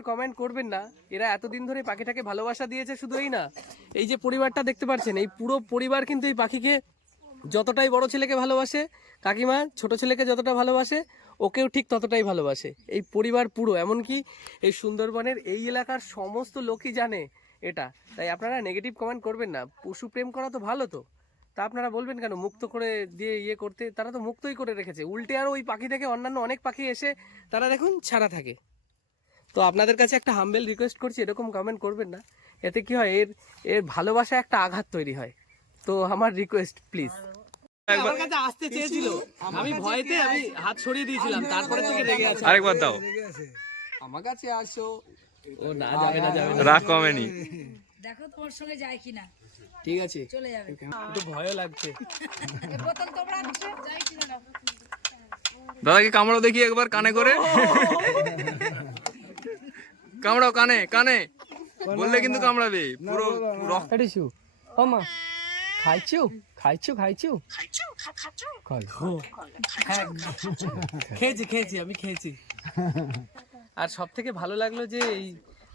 ধরনের কমেন্ট করবেন না। এরা এতদিন ধরে পাখিটাকে ভালোবাসা দিয়েছে শুধু এই না। এই যে পরিবারটা দেখতে পাচ্ছেন, এই পুরো পরিবার কিন্তু এই পাখিকে যতটাই বড় ছেলেকে ভালোবাসে, কাকিমা ছোট ছেলেকে যতটা ভালোবাসে, ওকেও ঠিক ততটাই ভালোবাসে। এই পরিবার পুরো, এমনকি এই সুন্দরবনের এই এলাকার সমস্ত লোকই জানে এটা। তাই আপনারা নেগেটিভ কমেন্ট করবেন না। পশু প্রেম করা তো ভালো তো। তা আপনারা বলবেন কেন? মুক্ত করে দিয়ে ইয়ে করতে, তারা তো মুক্তই করে রেখেছে। উল্টে আরও ওই পাখি থেকে অন্যান্য অনেক পাখি এসে তারা দেখুন ছাড়া থাকে। তো আপনাদের কাছে একটা হাম্বেল রিকোয়েস্ট করছি এরকম কমেন্ট করবেন না। এতে কি হয় এর এর ভালোবাসা একটা আঘাত তৈরি হয়। তো আমার রিকোয়েস্ট প্লিজ আমার কাছে আসতে চেয়েছিল। আমি ভয়তে আমি হাত সরিয়ে দিয়েছিলাম তারপরে থেকে রেগে আছে আরেকবার দাও। আমার কাছে আসো। ও না যাবে না যাবে রাগ কমেনি। দেখো তোমার সঙ্গে যায় কিনা। ঠিক আছে। চলে যাবে। একটু ভয়ও লাগছে। বোতল তোমরা আনছো? যাই কিনা দাদাকে কামড়ো দেখি একবার কানে করে। কামড়াও কানে কানে। বললে কিন্তু কামড়াবে পুরো রক্ত। কাটিছু। ও মা খাইছু খাইছু খাইছু। খেয়েছি খেয়েছি আমি খেয়েছি। আর সব থেকে ভালো লাগল যে এই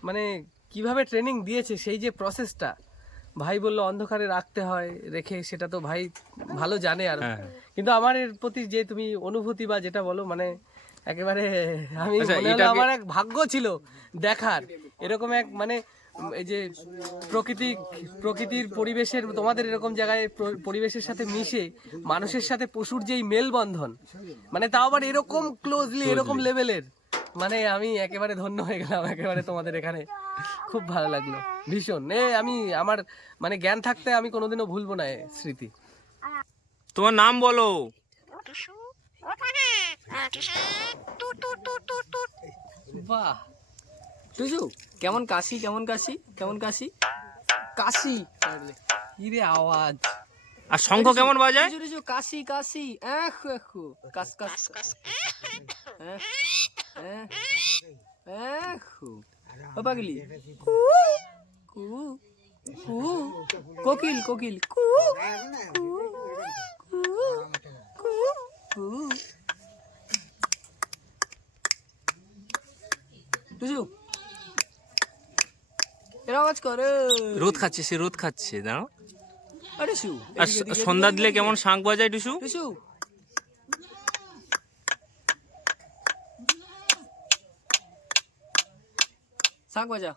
মানে কীভাবে ট্রেনিং দিয়েছে সেই যে প্রসেসটা ভাই বলল অন্ধকারে রাখতে হয় রেখে সেটা তো ভাই ভালো জানে আর। হ্যাঁ। কিন্তু আমার এর প্রতি যে তুমি অনুভূতি বা যেটা বলো মানে একেবারে আমি আচ্ছা, আমার এক ভাগ্য ছিল দেখার। এরকম এক মানে এই যে প্রকৃতি প্রকৃতির পরিবেশের তোমাদের এরকম জায়গায় পরিবেশের সাথে মিশে মানুষের সাথে পশুর যেই মেলবন্ধন মানে তাও আবার এরকম ক্লোজলি এরকম লেভেলের মানে আমি একেবারে ধন্য হয়ে গেলাম একেবারে তোমাদের এখানে। খুব ভালো লাগল ভীষণ। এ আমি আমার মানে জ্ঞান থাকতে আমি কোনোদিনও ভুলবো না স্মৃতি। তোমার নাম বলো। বাহ। টুজু কেমন কাশি কেমন কাশি কেমন কাশি? কাশি। ইরে আওয়াজ। আর শঙ্খ কেমন বাজায়? কাশি কাশি। এখু এখু কাস কাস এখু ও পাগলি। কু কু কু। কোকিল কোকিল। কু কু কু। টুজু এর আওয়াজ করে। রোদ খাচ্ছে সে রোদ খাচ্ছে দাঁড়াও। আরে শু আর সন্ধ্যা দিলে কেমন শাঁখ বাজায় টুসু? টুসু। শাক বাজা।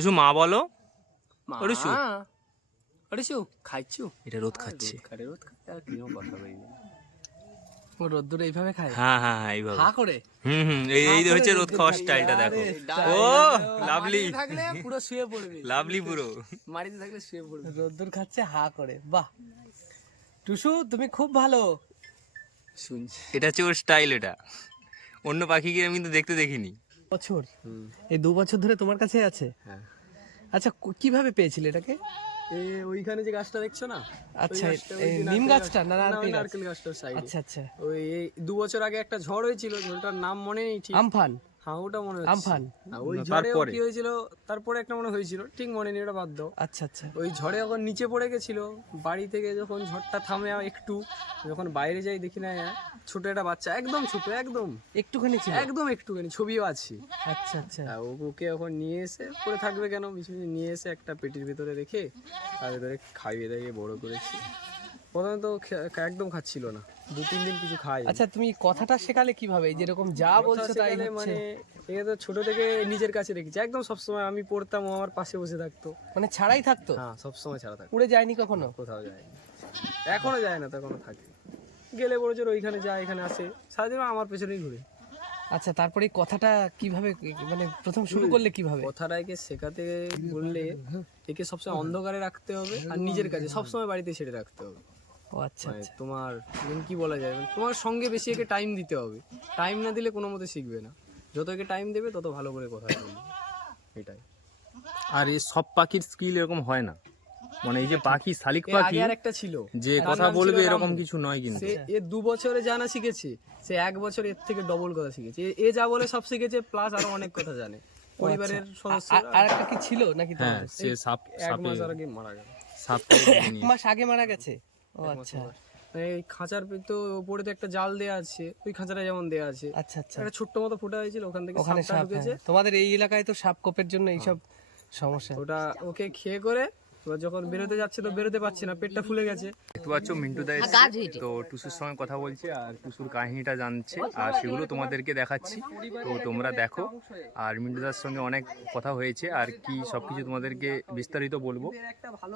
টুসু মা বলো? ওরে শু। আরে খাইছু? এটা রোদ খাচ্ছে। খারে রোদ খাচ্ছে আর কীরকম কথা বলবি? ও রোদ্দুর এইভাবে খায়? হ্যাঁ হ্যাঁ হ্যাঁ এইভাবে। হা করে? হুম হুম এই এই হচ্ছে রোদ খাওয়ার স্টাইলটা দেখো। Oh lovely. থাকলে পুরো শুয়ে পড়বি। লাভলি পুরো। মাটিতে থাকলে শুয়ে পড়বি। রোদ্দুর খাচ্ছে হা করে। বাহ। টুসু তুমি খুব ভালো। শুনছি। এটা হচ্ছে ওর স্টাইল এটা। অন্য পাখিকে আমি তো দেখতে দেখিনি। বছর? এই দু বছর ধরে তোমার কাছে আছে? হ্যাঁ। আচ্ছা কীভাবে পেয়েছিলে এটাকে? ওইখানে যে গাছটা দেখছ না? আচ্ছা গাছটা, নিম গাছটা না নারকেল গাছ? নারকেল গাছটার সাইডে আচ্ছা আচ্ছা। ওই দু বছর আগে একটা ঝড় হয়েছিল ঝড়টার নাম মনে নেই ঠিক। আমফান? ওটা মনে হচ্ছে। আমফান। ওই ঝড়ে কি হয়েছিল? তারপরে একটা মনে হয়েছিল ঠিক মনে নেই ওটা বাদ দাও। আচ্ছা আচ্ছা। ওই ঝড়ে যখন নিচে পড়ে গেছিল বাড়ি থেকে যখন ঝড়টা থামে একটু যখন বাইরে যাই দেখি না ছোট একটা বাচ্চা একদম ছোট একদম। একটুখানি ছিল? একদম একটুখানি ছবিও আছে। আচ্ছা আচ্ছা। ও- ওকে যখন নিয়ে এসে পরে থাকবে কেন? পিছনে নিয়ে এসে একটা পেটির ভিতরে রেখে তার ভিতরে খাইয়ে দাইয়ে বড় করেছি। প্রথমে তো একদম খাচ্ছিল না। দু তিন দিন কিছু খাই আচ্ছা তুমি কথাটা শেখালে কীভাবে? যেরকম যা বলছো তাই মানে একে তো ছোট থেকে নিজের কাছে রেখেছি। একদম সবসময় আমি পড়তাম ও আমার পাশে বসে থাকতো। মানে ছাড়াই থাকতো? হ্যাঁ সবসময় ছাড়া থাকতো। উড়ে যায়নি কখনো? কোথাও যায় না। এখনও যায় না তখনও থাকে। গেলে বড় ওইখানে যায় এখানে আসে। সারাদিন আমার পেছনেই ঘুরে। আচ্ছা তারপরে এই কথাটা কীভাবে মানে প্রথম শুরু করলে কীভাবে? কথাটা একে শেখাতে বললে একে সবসময় অন্ধকারে রাখতে হবে আর নিজের কাছে সবসময় বাড়িতে ছেড়ে রাখতে হবে। ও আচ্ছা মানে আচ্ছা। তোমার কি বলা যায়? মানে তোমার সঙ্গে বেশি একে টাইম দিতে হবে। টাইম না দিলে কোনো মতে শিখবে না। যত একে টাইম দেবে তত ভালো করে কথা বলবে। এটাই। আর এই সব পাখির স্কিল এরকম হয় না। মানে এই যে পাখি শালিক পাখি আর একটা ছিল। যে কথা বলবে এরকম কিছু নয় কিন্তু। সে এ দু বছরে জানা শিখেছে সে এক বছর এর থেকে ডবল কথা শিখেছে। এ- যা বলে সব শিখেছে প্লাস আরও অনেক কথা জানে। পরিবারের সদস্য আর একটা কি ছিল নাকি হ্যাঁ সে সাপ এক মাস আগে মারা গেল। সাপটা এক মাস আগে মারা গেছে? ও আচ্ছা। এই খাঁচার তো উপরে তো একটা জাল দেয়া আছে ওই খাঁচাটা যেমন দেয়া আছে। আচ্ছা আচ্ছা। একটা ছোট্ট মতো ফোটা হয়েছিল ওখান থেকে ওখানে সাপ ঢুকেছে। হ্যাঁ। তোমাদের এই এলাকায় তো সাপ কোপের জন্য এইসব সমস্যা। ওটা ওকে খেয়ে করে এবার যখন বেরোতে যাচ্ছে তো বেরোতে পারছে না পেটটা ফুলে গেছে। দেখতে পাচ্ছ মিন্টু দা তো টুসুর সঙ্গে কথা বলছে আর টুসুর কাহিনীটা জানছে আর সেগুলো তোমাদেরকে দেখাচ্ছি। তো তোমরা দেখো আর মিন্টু দার সঙ্গে অনেক কথা হয়েছে আর কি সবকিছু তোমাদেরকে বিস্তারিত বলব।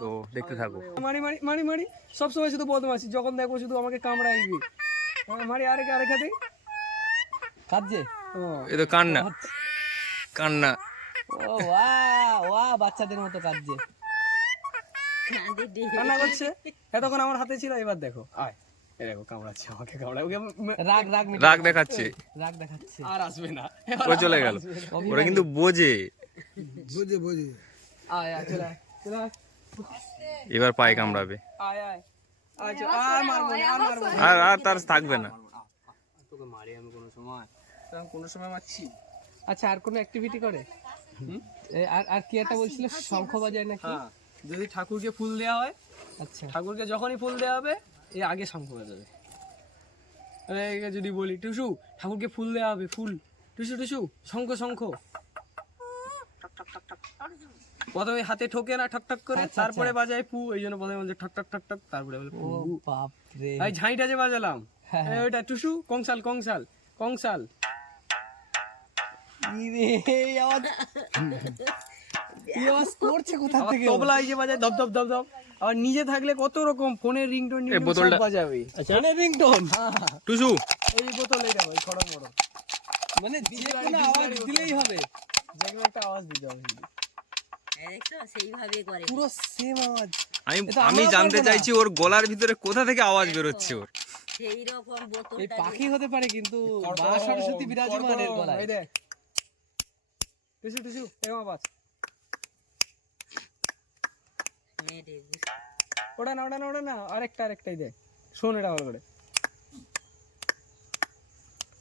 তো দেখতে থাকো। মারি মারি মারি মারি সবসময় শুধু বদমাসি যখন দেখব শুধু আমাকে কামড়াইবি। মারি আরেক আরেক কাঁদছে ও এ তো কান্না। কান্না। ও ওয়া ওয়া বাচ্চাদের মতো কাঁদছে। কান্না করছে? এতক্ষণ আমার হাতে ছিল এবার দেখো। আয়। এই কামড়াচ্ছে আমাকে কামড়ায়। ওকে রাগ রাগ রাগ দেখাচ্ছে। রাগ দেখাচ্ছে। আর আসবে না। ও চলে গেল। ওরা কিন্তু বোঝে। আয় আয় চলে চলে এবার পায়ে কামড়াবে। আয় আয়। আয় আর আর মারবো না। আর আর তার থাকবে না। তোকে মারি আমি কোনো সময়। তখন কোনো সময় মারছি। আচ্ছা আর কোনো অ্যাক্টিভিটি করে? আর আর কি একটা বলছিল? শঙ্খ বাজায় নাকি? হ্যাঁ। যদি ঠাকুরকে ফুল দেওয়া হয় আচ্ছা। ঠাকুরকে যখনই ফুল দেওয়া হবে এই আগে শঙ্খ বাজাবে আরে যদি বলি টুসু ঠাকুরকে ফুল দেওয়া হবে ফুল। টুসু টুসু শঙ্খ শঙ্খ। প্রথমে হাতে ঠোকে না ঠক ঠক করে তারপরে বাজায় পু এই জন্য প্রথমে বলছে ঠক ঠক ঠক ঠক তারপরে বলে পু। এই ঝাঁইটা যে বাজালাম। হ্যাঁ, ওইটা টুসু কংসাল কংসাল কংসাল। আওয়াজ করছে কোথা থেকে? তবলা এই যে বাজায় ধপ ধপ ধপ ধপ। আবার নিজে থাকলে কত রকম ফোনের রিংটোন বোতলটা- বাজাবে। আচ্ছা। রিংটোন? টুসু। এই বোতল এই দেখো এই খড় মড়ো মানে যে কোনো আওয়াজ দিলেই হবে। যে কোনো একটা আওয়াজ দিতে হবে শুধু। সেইভাবে করে। পুরো সেম আওয়াজ। আমি আমি জানতে চাইছি ওর গলার ভিতরে কোথা থেকে আওয়াজ বেরোচ্ছে ওর। সেই রকম বোতল এই পাখি হতে পারে কিন্তু মা সরস্বতী বিরাজমানের গলায়। টুসু টুসু এরকম আওয়াজ ওটা না ওটা না ওটা না আরেকটা আরেকটাই দেখ শোন এটা ভালো করে।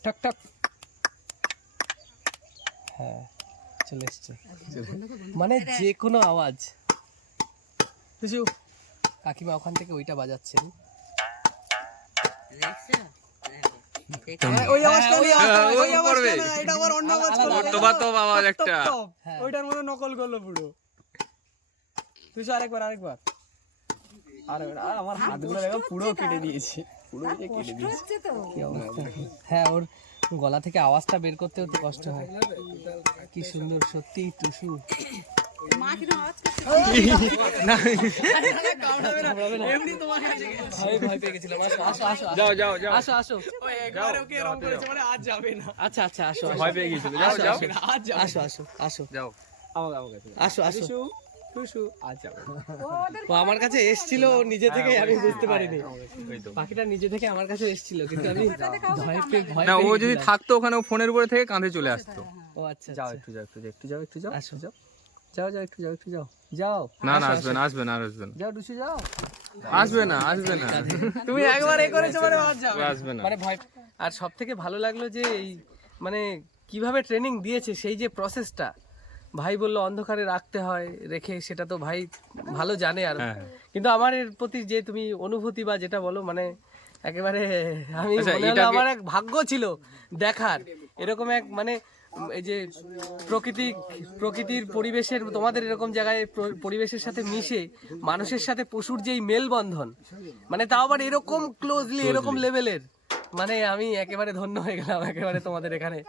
ঠক ঠক। হ্যাঁ চলে এসছে। মানে যে কোনো আওয়াজ। টুসু কাকিমা ওখান থেকে ওইটা বাজাচ্ছেন ওই আওয়াজটা ও ওই আওয়াজটা এটা আবার অন্য আওয়াজ একটা ওইটার মধ্যে নকল করল পুরো তুই আরেকবার আরেকবার। আরে আর আমার হাতগুলো দেখো পুরো কেটে দিয়েছি। পুরো কেটে দিয়েছি। হ্যাঁ ওর গলা থেকে আওয়াজটা বের করতেও তো কষ্ট হয়। কি সুন্দর সত্যি টুসু। ভয় পেয়ে গেছিলাম। আসো আসো আসো যাও যাও যাও। আসো আসো। একবার ওকে এরকম করেছে মানে আজ যাবে না। আচ্ছা আচ্ছা আসো আসো। আসো আসো। টুসু আজ ও আমার কাছে এসেছিল ও নিজে থেকে আমি বুঝতে পারিনি। ওই তো পাখিটা নিজে থেকে আমার কাছে এসেছিল কিন্তু আমি ভয় পেয়ে ভয় না ও যদি থাকতো ওখানে ও ফোনের উপরে থেকে কাঁধে চলে আসতো। ও আচ্ছা যাও আচ্ছা। একটু যাও একটু যাও একটু যাও একটু যাও আসো। যাও। যাও যাও একটু যাও একটু যাও। যাও। না না আসবে না আসবে না আর আসবে না। যাও টুসু যাও। আসবে না আসবে না। তুমি একবার এ করেছ মানে আসবে না মানে ভয় আর সব থেকে ভালো লাগল যে এই মানে কীভাবে ট্রেনিং দিয়েছে সেই যে প্রসেসটা ভাই বলল অন্ধকারে রাখতে হয় রেখে সেটা তো ভাই ভালো জানে আর। হ্যাঁ। কিন্তু আমার এর প্রতি যে তুমি অনুভূতি বা যেটা বলো মানে একেবারে আমি আচ্ছা, আমার এক ভাগ্য ছিল দেখার। এরকম এক মানে এই যে প্রকৃতি প্রকৃতির পরিবেশের তোমাদের এরকম জায়গায় পরিবেশের সাথে মিশে মানুষের সাথে পশুর যেই মেলবন্ধন মানে তাও আবার এরকম ক্লোজলি এরকম লেভেলের মানে আমি একেবারে ধন্য হয়ে গেলাম একেবারে তোমাদের এখানে।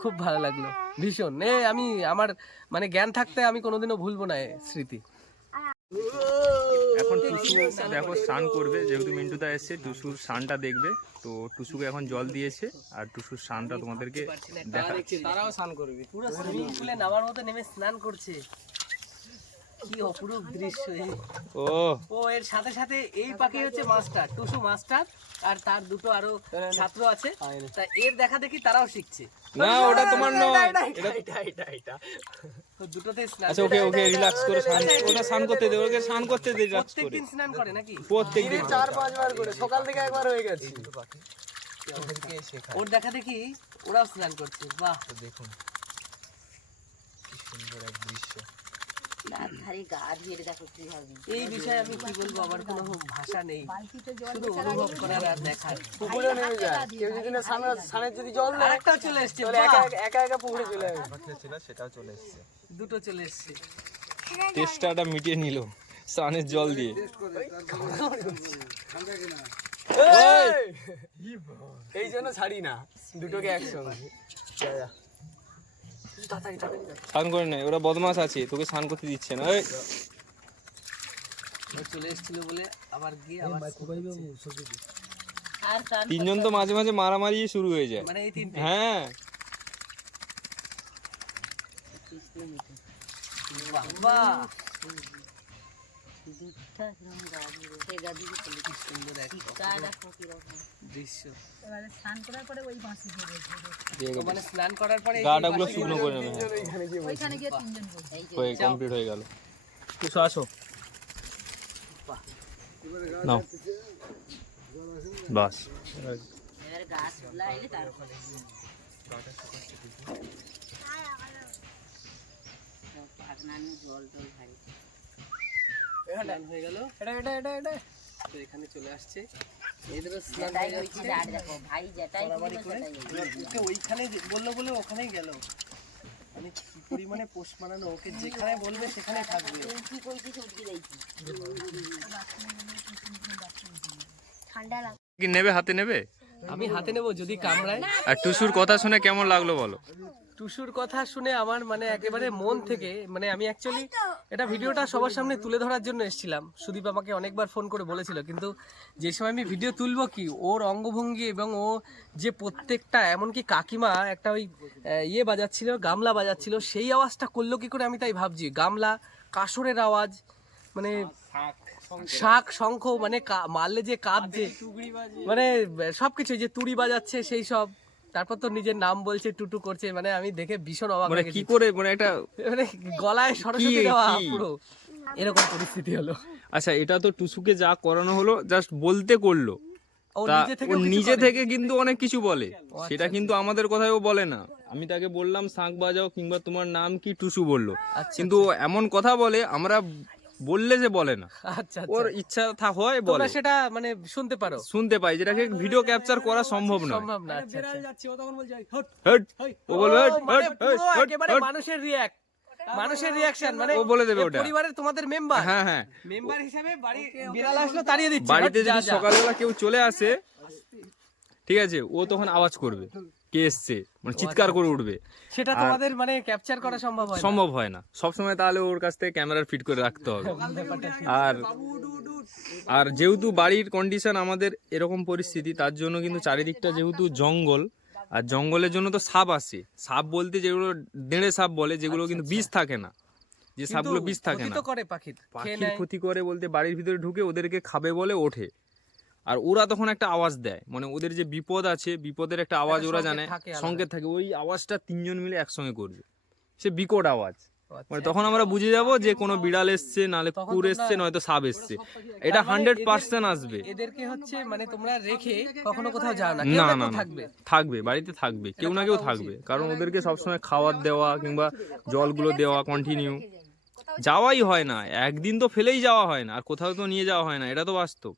খুব ভালো লাগল। ভীষণ। এ আমি আমার মানে জ্ঞান থাকতে আমি কোনোদিনও ভুলবো না এ স্মৃতি। এখন টুসু দেখো স্নান করবে। যেহেতু মিন্টুদা এসছে টুসুর স্নানটা দেখবে। তো টুসুকে এখন জল দিয়েছে আর টুসুর স্নানটা তোমাদেরকে দেখা তারাও স্নান করবে। পুরো সুইমিং পুলে নামার মতো নেমে স্নান করছে। কি অপরূপ দৃশ্য ও। ও এর সাথে সাথে এই পাখি হচ্ছে মাস্টার টুসু মাস্টার আর তার দুটো আরও ছাত্র আছে। তা এর দেখা দেখি তারাও শিখছে। না ওটা তোমার নয়। এটা এটা এটা দুটোতে স্নান আচ্ছা ওকে ওকে রিল্যাক্স করে স্নান ওটা স্নান করতে দে ওকে স্নান করতে দে রিল্যাক্স করে। প্রত্যেকদিন স্নান করে নাকি? প্রত্যেক দিন। চার পাঁচবার করে। সকাল থেকে একবার হয়ে গেছে। ওর দেখা দেখি ওরাও স্নান করছে। বাহ। তার ধারে গা ধুয়ে দেখো কীভাবে। এই বিষয়ে আমি কি বলব আমার কোনো ভাষা নেই। শুধু অনুভব করার আর দেখার পুকুরে নেমে যায়। কেউ যদি না সামনে সামনে যদি জল দেয় আরেকটা চলে এসছে তাহলে একা একা- একা একা পুকুরে চলে যাবে। দুটো চলে এসছে। টেস্টাটা মিটিয়ে নিল স্নানের জল দিয়ে। এই! এই জন্য ছাড়ি না দুটোকে একসঙ্গে। যা, যা। স্নান করে নেয় ওরা বদমাস আছে তোকে স্নান করতে দিচ্ছে না এই, ও চলে এসেছিল বলে আবার গিয়ে আবার তিনজন তো মাঝে মাঝে মারামারি শুরু হয়ে যায়। মানে হ্যাঁ। বাহ, গাটা গুলো শুকনো করে নেবে। হয়ে কমপ্লিট হয়ে গেল। তুই আসো। নাও। বাস। জল টল ভারী। হয়ে গেল। এটা এটা এটা এটা। তো এখানে চলে আসছে। এদেরও স্নান হয়ে যাচ্ছে। দেখো ভাই যেটাই বাড়াবাড়ি সেটাই ওকে ওইখানে বলল বলে ওখানেই গেল। মানে কি পরিমাণে পোষ মানানো ওকে যেখানে বলবে সেখানে থাকবে। উঠকে কি নেবে হাতে নেবে? আমি হাতে নেব যদি কামড়ায়। আর টুসুর কথা শুনে কেমন লাগল বলো? টুসুর কথা শুনে আমার মানে একেবারে মন থেকে মানে আমি অ্যাকচুয়ালি এটা ভিডিওটা সবার সামনে তুলে ধরার জন্য এসেছিলাম। সুদীপ আমাকে অনেকবার ফোন করে বলেছিল কিন্তু যে সময় আমি ভিডিও তুলব কি ওর অঙ্গভঙ্গি এবং ও যে প্রত্যেকটা এমনকি কাকিমা একটা ওই ইয়ে বাজাচ্ছিল গামলা বাজাচ্ছিল সেই আওয়াজটা করল কি করে আমি তাই ভাবছি। গামলা কাসরের আওয়াজ মানে শাক শঙ্খ মানে কা- মারলে যে কাঁদছে মানে সবকিছু যে তুড়ি বাজাচ্ছে সেই সব। তারপর তো নিজের নাম বলছে টুটু করছে মানে আমি দেখে ভীষণ অবাক মানে কি করে মানে একটা মানে গলায় সরস্বতী দেওয়া পুরো। এরকম পরিস্থিতি হলো। আচ্ছা এটা তো টুসুকে যা করানো হলো জাস্ট বলতে করল। নিজে থেকে নিজে থেকে কিন্তু অনেক কিছু বলে। সেটা কিন্তু আমাদের কথায় ও বলে না। আমি তাকে বললাম শাঁখ বাজাও কিংবা তোমার নাম কি? টুসু বলল। আচ্ছা কিন্তু এমন কথা বলে আমরা বললে যে বলে না। আচ্ছা ওর আচ্ছা ইচ্ছা থা হয় বলে। সেটা মানে শুনতে পারো। শুনতে পাই যেটাকে ভিডিও ক্যাপচার করা সম্ভব নয়। সম্ভব না আচ্ছা, আচ্ছা। যাচ্ছে ও তখন বলছে হট হট, ও বলবে হট, ও, মানে হট, হট, হট, মানুষের রিয়াক্ট মানুষের রিয়াকশন মানে ও বলে দেবে ওটা। পরিবারের তোমাদের মেম্বার হ্যাঁ হ্যাঁ। মেম্বার হিসেবে বাড়ি বিড়াল আসলো তাড়িয়ে দিচ্ছে। বাড়িতে হট, যদি সকালবেলা কেউ চলে আসে ঠিক আছে ও তখন আওয়াজ করবে। কে এসছে? মানে চিৎকার করে উঠবে। সেটা তোমাদের মানে ক্যাপচার করা সম্ভব হয়। সম্ভব হয় না। সবসময় তাহলে ওর কাছ থেকে ক্যামেরার ফিট করে রাখতে হবে। আর আর যেহেতু বাড়ির কন্ডিশন আমাদের এরকম পরিস্থিতি তার জন্য কিন্তু চারিদিকটা যেহেতু জঙ্গল আর জঙ্গলের জন্য তো সাপ আসে। সাপ বলতে যেগুলো দেড়ে সাপ বলে যেগুলো কিন্তু বিষ থাকে না। যে সাপগুলো বিষ থাকে না। পাখির। ক্ষতি করে বলতে বাড়ির ভিতরে ঢুকে ওদেরকে খাবে বলে ওঠে। আর ওরা তখন একটা আওয়াজ দেয়। মানে ওদের যে বিপদ আছে বিপদের একটা আওয়াজ ওরা জানে থাকে সংকেত থাকে। ওই আওয়াজটা তিনজন মিলে একসঙ্গে করবে। সে বিকট আওয়াজ। আচ্ছা। মানে তখন আমরা বুঝে যাব যে কোনো বিড়াল এসছে নালে কুকুর এসছে নয়তো সাপ এসছে। এটা মানে হান্ড্রেড পার্সেন্ট আসবে। এদেরকে হচ্ছে মানে তোমরা রেখে কখনো কোথাও যাও না। না না থাকবে। থাকবে বাড়িতে থাকবে। কেউ না কেউ থাকবে। কারণ ওদেরকে সবসময় খাবার দেওয়া কিংবা জলগুলো দেওয়া কন্টিনিউ যাওয়াই হয় না। একদিন তো ফেলেই যাওয়া হয় না আর কোথাও তো নিয়ে যাওয়া হয় না। এটা তো বাস্তব।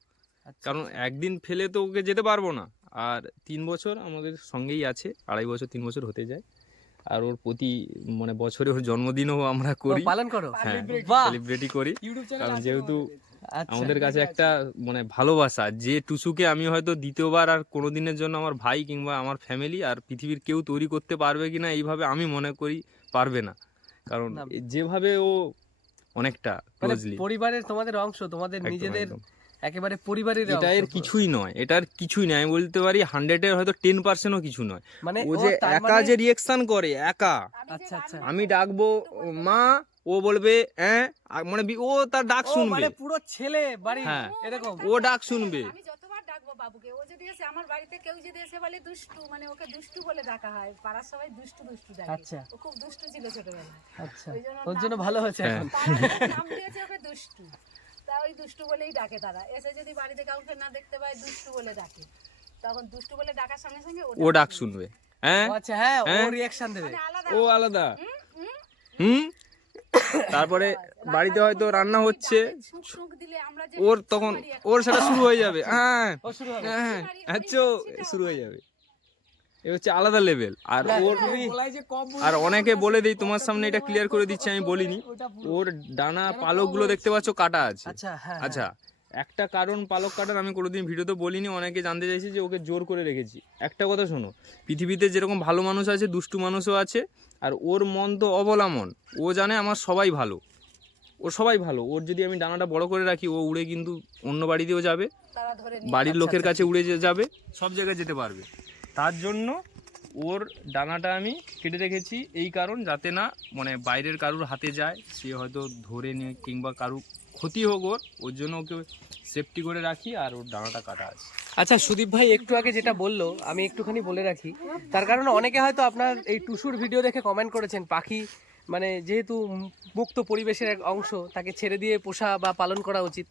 কারণ একদিন ফেলে তো ওকে যেতে পারব না। আর তিন বছর আমাদের সঙ্গেই আছে আড়াই বছর তিন বছর হতে যায়। আর ওর প্রতি মানে বছরে ওর জন্মদিনও আমরা করি। পালন করো? হ্যাঁ বাহ! সেলিব্রেটই করি। কারণ যেহেতু আচ্ছা। আমাদের কাছে একটা মানে ভালোবাসা যে টুসুকে আমি হয়তো দ্বিতীয়বার আর কোনোদিনের জন্য আমার ভাই কিংবা আমার ফ্যামিলি আর পৃথিবীর কেউ তৈরি করতে পারবে কিনা এইভাবে আমি মনে করি পারবে না। কারণ যেভাবে ও অনেকটা মানে পরিবারের তোমাদের অংশ তোমাদের নিজেদের একেবারে পরিবারের এটা এর কিছুই নয়। এটার কিছুই নয়। আমি বলতে পারি হান্ড্রেডের হয়তো টেন পার্সেন্টও কিছু নয়। মানে ও যে একা মানে- যে রিয়েকশন করে একা। আচ্ছা আচ্ছা। আমি ডাকবো মা ও বলবে হ্যাঁ? মানে ও তার ডাক শুনবে। মানে পুরো ছেলে বাড়ি হ্যাঁ। এরকম ও ডাক শুনবে। আমি যতবার ডাকবো বাবুকে ও যদি এসে আমার বাড়িতে কেউ যদি এসে বলে দুষ্টু মানে ওকে দুষ্টু বলে ডাকা হয় পাড়ার সবাই দুষ্টু দুষ্টু ডাকে। আচ্ছা। ও খুব দুষ্টু ছিল ছোটবেলায়। আচ্ছা। ওর জন্য ভালো হয়েছে হ্যাঁ। এখন। নাম দিয়েছে ওকে দুষ্টু। তা ওই দুষ্টু বলেই ডাকে তারা। এসে যদি বাড়িতে কাউকে না দেখতে পায় দুষ্টু বলে ডাকে। তখন দুষ্টু বলে ডাকার সঙ্গে সঙ্গে ও ডাক শুনবে। হ্যাঁ? আচ্ছা হ্যাঁ ও হ্যাঁ? রিয়াকশন দেবে। মানে ও আলাদা। হুম তারপরে বাড়িতে হয়তো রান্না হচ্ছে। শুঁক শুঁক দিলে আমরা যে ওর তখন ওর সেটা শুরু হয়ে যাবে। হ্যাঁ। ও শুরু হবে। হ্যাঁ আচ্ছা শুরু হয়ে যাবে। এ হচ্ছে আলাদা লেভেল আর ওর আর অনেকে বলে দিই তোমার সামনে এটা ক্লিয়ার করে দিচ্ছি আমি বলিনি। ওর ডানা পালকগুলো দেখতে পাচ্ছ কাটা আছে। আচ্ছা হ্যাঁ আচ্ছা একটা কারণ পালক কাটার আমি কোনোদিন ভিডিওতে বলিনি অনেকে জানতে চাইছে যে ওকে জোর করে রেখেছি। একটা কথা শোনো পৃথিবীতে যেরকম ভালো মানুষ আছে দুষ্টু মানুষও আছে আর ওর মন তো অবলা মন। ও জানে আমার সবাই ভালো। ও সবাই ভালো। ওর যদি আমি ডানাটা বড় করে রাখি ও উড়ে কিন্তু অন্য বাড়িতেও যাবে। তারা ধরে নিয়ে বাড়ির লোকের কাছে উড়ে যে- যাবে সব জায়গায় যেতে পারবে। তার জন্য ওর ডানাটা আমি কেটে রেখেছি এই কারণ যাতে না মানে বাইরের কারুর হাতে যায়, সে হয়তো ধরে নিয়ে কিংবা কারুর ক্ষতি হোক ওর ওর জন্য ওকে সেফটি করে রাখি আর ওর ডানাটা কাটা আছে। আচ্ছা সুদীপ ভাই, একটু আগে যেটা বলল, আমি একটুখানি বলে রাখি। তার কারণে অনেকে হয়তো আপনার এই টুসুর ভিডিও দেখে কমেন্ট করেছেন, পাখি মানে যেহেতু মুক্ত পরিবেশের এক অংশ, তাকে ছেড়ে দিয়ে পোষা বা পালন করা উচিত।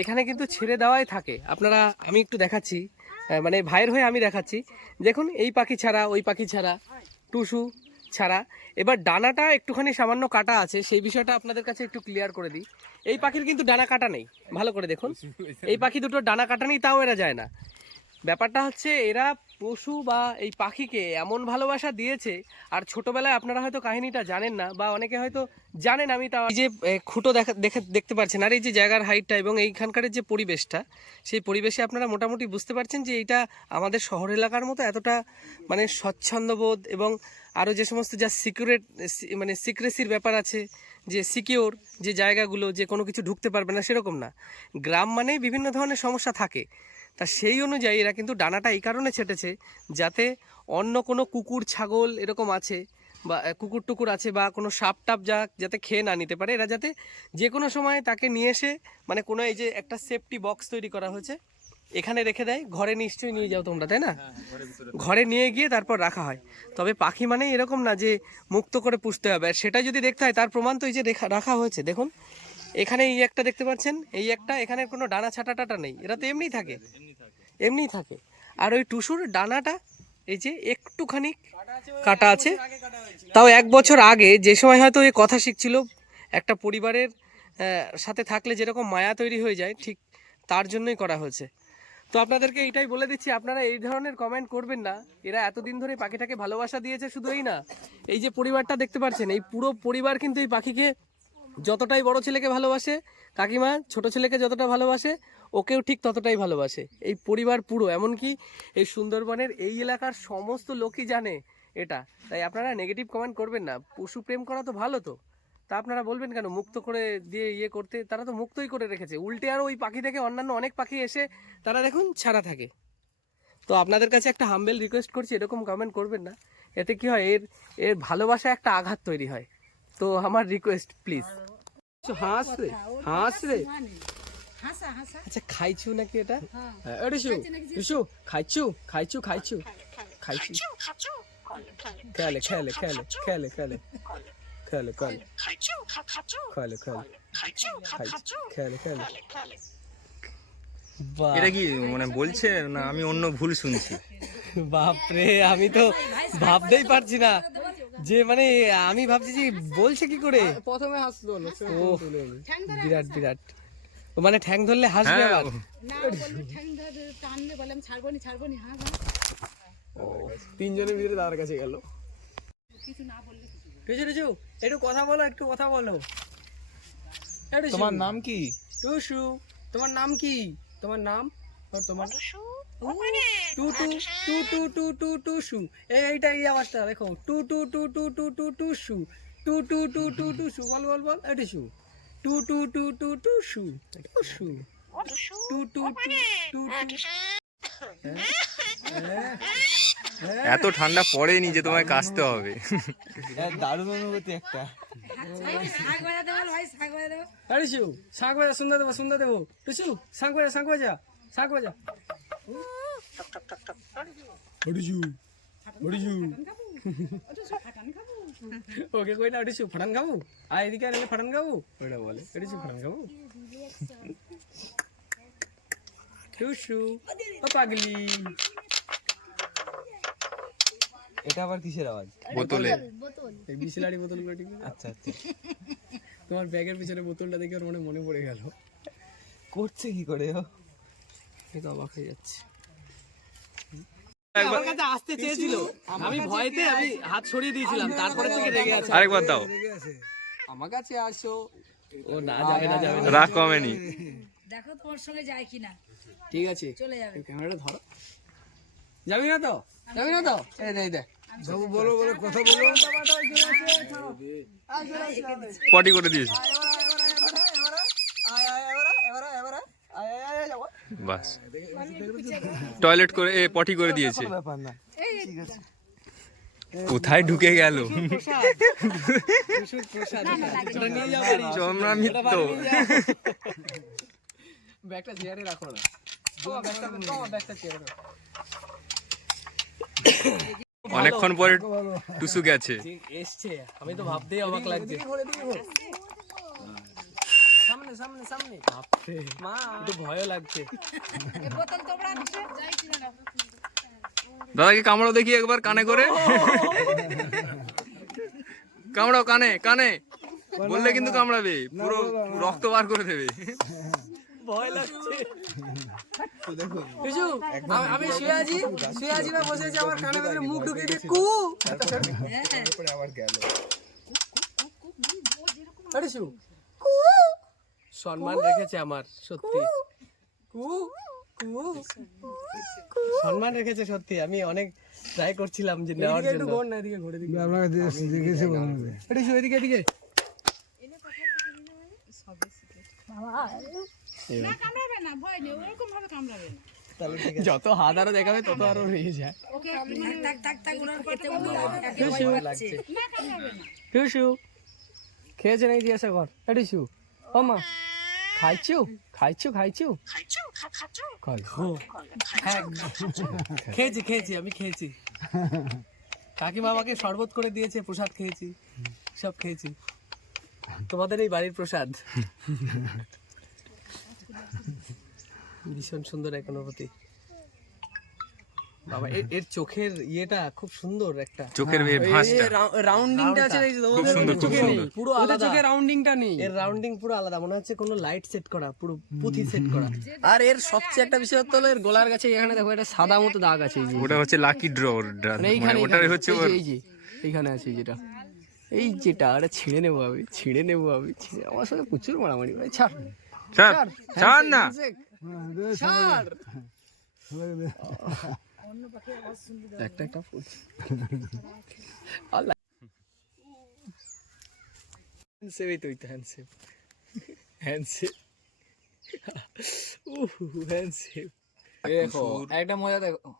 এখানে কিন্তু ছেড়ে দেওয়াই থাকে। আপনারা, আমি একটু দেখাচ্ছি। মানে ভাইয়ের হয়ে আমি দেখাচ্ছি। দেখুন, এই পাখি ছাড়া, ওই পাখি ছাড়া, টুসু ছাড়া। এবার ডানাটা একটুখানি সামান্য কাটা আছে, সেই বিষয়টা আপনাদের কাছে একটু ক্লিয়ার করে দিই। এই পাখির কিন্তু ডানা কাটা নেই, ভালো করে দেখুন। এই পাখি দুটো ডানা কাটা নেই, তাও এরা যায় না। ব্যাপারটা হচ্ছে, এরা পশু বা এই পাখিকে এমন ভালোবাসা দিয়েছে, আর ছোটবেলায় আপনারা হয়তো কাহিনীটা জানেন না, বা অনেকে হয়তো জানেন আমি তা যে খুঁটো দেখা দেখে দেখতে পাচ্ছেন আর এই যে জায়গার হাইটটা এবং এইখানকার যে পরিবেশটা, সেই পরিবেশে আপনারা মোটামুটি বুঝতে পারছেন যে এইটা আমাদের শহর এলাকার মতো এতটা মানে স্বচ্ছন্দবোধ এবং আরও যে সমস্ত যা সিকিউরেট মানে সিক্রেসির ব্যাপার আছে, যে সিকিওর যে জায়গাগুলো, যে কোনো কিছু ঢুকতে পারবে না, সেরকম না। গ্রাম মানেই বিভিন্ন ধরনের সমস্যা থাকে। তা সেই অনুযায়ী এরা কিন্তু ডানাটা এই কারণে ছেটেছে যাতে অন্য কোনো কুকুর ছাগল এরকম আছে বা কুকুর টুকুর আছে বা কোনো সাপ টাপ যা যাতে খেয়ে না নিতে পারে। এরা যাতে যে কোনো সময় তাকে নিয়ে এসে মানে কোনো এই যে একটা সেফটি বক্স তৈরি করা হয়েছে এখানে রেখে দেয়। ঘরে নিশ্চয়ই নিয়ে যাও তোমরা তাই না? ঘরে নিয়ে গিয়ে তারপর রাখা হয়। তবে পাখি মানে এরকম না যে মুক্ত করে পুষতে হবে। আর সেটা যদি দেখতে হয় তার প্রমাণ তো এই যে রেখা- রাখা হয়েছে। দেখুন এখানে এই একটা দেখতে পাচ্ছেন, এই একটা, এখানে কোনো ডানা ছাটা টাটা নেই, এরা তো এমনিই থাকে। এমনিই থাকে। আর ওই টুসুর ডানাটা, এই যে একটুখানি কাটা আছে, তাও এক বছর আগে যে সময় হয়তো এই কথা শিখছিল, একটা পরিবারের সাথে থাকলে যেরকম মায়া তৈরি হয়ে যায়, ঠিক তার জন্যই করা হয়েছে। তো আপনাদেরকে এইটাই বলে দিচ্ছি, আপনারা এই ধরনের কমেন্ট করবেন না। এরা এতদিন ধরে পাখিটাকে ভালোবাসা দিয়েছে শুধু এই না, এই যে পরিবারটা দেখতে পাচ্ছেন, এই পুরো পরিবার কিন্তু এই পাখিকে যতটাই বড় ছেলেকে ভালোবাসে, কাকিমা ছোট ছেলেকে যতটা ভালোবাসে, ওকেও ঠিক ততটাই ভালোবাসে। এই পরিবার পুরো, এমনকি এই সুন্দরবনের এই এলাকার সমস্ত লোকই জানে এটা। তাই আপনারা নেগেটিভ কমেন্ট করবেন না। পশু প্রেম করা তো ভালো তো। তা আপনারা বলবেন কেন? মুক্ত করে দিয়ে ইয়ে করতে, তারা তো মুক্তই করে রেখেছে। উল্টে আরও ওই পাখি থেকে অন্যান্য অনেক পাখি এসে তারা দেখুন ছাড়া থাকে। তো আপনাদের কাছে একটা হাম্বেল রিকোয়েস্ট করছি, এরকম কমেন্ট করবেন না। এতে কি হয়? এর এর ভালোবাসা একটা আঘাত তৈরি হয়। তো আমার রিকোয়েস্ট প্লিজ হাঁস রে হাঁস রে আচ্ছা খাইছু নাকি এটা? হ্যাঁ, এ রিশু রিশু খাইছু? খাইছু খাইছু? খাইছু? খেলে খেলে খেলে খেলে খেলে। খেলে খেলে। খেলে খেলে। খেলে খেলে। এটা কি মানে বলছে না আমি অন্য ভুল শুনছি? বাপরে আমি তো ভাবতেই পারছি না। যে মানে আমি ভাবছি যে বলছে কি করে? প্রথমে হাসলো ও বিরাট বিরাট। ও মানে ঠ্যাং ধরলে হাসবে হ্যাঁ আবার? না বলবি ঠ্যাং ধরে টানলে বললাম ছাড়বো নি ছাড়বো নি হাস তিনজনের ভিতরে তার কাছে গেল। কিছু না বললে কিছু টুসু একটু কথা বলো একটু কথা বলো। তোমার নাম কি? টুসু তোমার নাম কি? তোমার নাম? আর তোমার টু টু টু টু টু টু টু শু এই এইটা এই আওয়াজটা দেখো টু টু টু টু টু টু টু শু টু টু টু টু টু শু বল বল বল এটি শু টু টু টু টু টু শু টু শু টু টু টু টু এত ঠান্ডা পড়েনি যে তোমায় কাশতে হবে দারুণ অনুভূতি একটা শাক বাজাতে বল শাক বাজা সুন্দর দেবো সুন্দর দেবো টুসু শাঁখ বাজা শাঁখ বাজা শাঁখ বাজা ওকে কই না অরিশু ফাটান খাব? আর এদিকে আর ফাটান খাব? ওটা বলে। অরিশু ফাটান খাব? টুসু ও পাগলি। এটা আবার কিসের আওয়াজ? বোতলে। এই বিসলারি বোতলগুলো ঠিক আচ্ছা আচ্ছা। তোমার ব্যাগের পিছনে বোতলটা দেখে ওর মনে মনে পড়ে গেল। করছে কি করে ও? তো অবাক হয়ে যাচ্ছি। আমার কাছে আসতে চেয়েছিল। আমি ভয়তে আমি হাত সরিয়ে দিয়েছিলাম তারপরে থেকে রেগে আছে আরেকবার দাও। আমার কাছে আসো। ও না যাবে না যাবে না। রাগ কমেনি। দেখো তোমার সঙ্গে যায় কিনা। ঠিক আছে। চলে যাবে। ক্যামেরাটা ধরো। যাবি না তো? যাবি না তো? এই দে এই দে পটি করে দিয়েছে। বাস। টয়লেট করে এ, পটি করে দিয়েছে। কোথায় ঢুকে গেল? মিত্র। ব্যাগটা চেয়ারে রাখো না। অনেকক্ষণ পরে টুসু গেছে। এসছে। আমি তো ভাবতেই অবাক লাগছে। সামনে সামনে সামনে। মা। একটু ভয়ও লাগছে। দাদাকে কামড়াও দেখি একবার কানে করে। কামড়াও কানে কানে। বললে কিন্তু কামড়াবে। পুরো রক্ত বার করে দেবে। ভয় লাগছে। বিশু আমি- আমি শুয়ে আছি। শুয়ে আছি না বসে আছি আমার কানে ভেতরে মুখ ঢুকে দিয়ে কু। আরে শু কু সম্মান রেখেছে আমার সত্যি। সম্মান রেখেছে সত্যি আমি অনেক ট্রাই করছিলাম যে নেওয়ার জন্য। না এদিকে ঘুরে দিকে আপনাকে দেখেছে মনে এদিকে শু এদিকে এদিকে না কামড়াবে না ভয় নেই ওরকম ভাবে কামড়াবে না। যত হাত আরও দেখাবে তত আরও রয়ে যায়। ওকে টাক টাক টাক ওনার পেটে টুসু লাগছে। না কামড়াবে খেয়েছে নাকি জিজ্ঞাসা কর এ টুসু ও মা। খাইছু খাইছু খাইছু খাইছু খেয়েছি খেয়েছি আমি খেয়েছি। কাকিমা আমাকে শরবত করে দিয়েছে প্রসাদ খেয়েছি সব খেয়েছি। তোমাদের এই বাড়ির প্রসাদ। ভীষণ সুন্দর এক অনুভূতি। বাবা এর- এর চোখের ইয়েটা খুব সুন্দর একটা চোখের ভাঁজটা রাউন্ডিংটা আছে খুব সুন্দর খুব সুন্দর পুরো আলাদা চোখে রাউন্ডিংটা নেই এর রাউন্ডিং পুরো আলাদা মনে হচ্ছে কোনো লাইট সেট করা পুরো পুঁথি সেট করা আর এর সবচেয়ে একটা বিষয় হলো এর গলার কাছে এখানে দেখো এটা সাদা মতো দাগ আছে এই যে ওটা হচ্ছে লাকি ড্র মানে এইখানে, হচ্ছে এই যে, এই এইখানে আছে যেটা এই যেটা আরে ছিঁড়ে নেব আমি ছিঁড়ে নেব আমি ছিঁড়ে আমার সঙ্গে প্রচুর মারামারি ভাই ছাড় ছাড় ছাড় না ছাড় একটা একটা ফুল। আল্লাহ। হ্যান্ডসেপ এই তো এই তো হ্যান্ডসেপ হ্যান্ডসেপ উহ হ্যান্ডসেপ দেখো একটা মজা দেখো।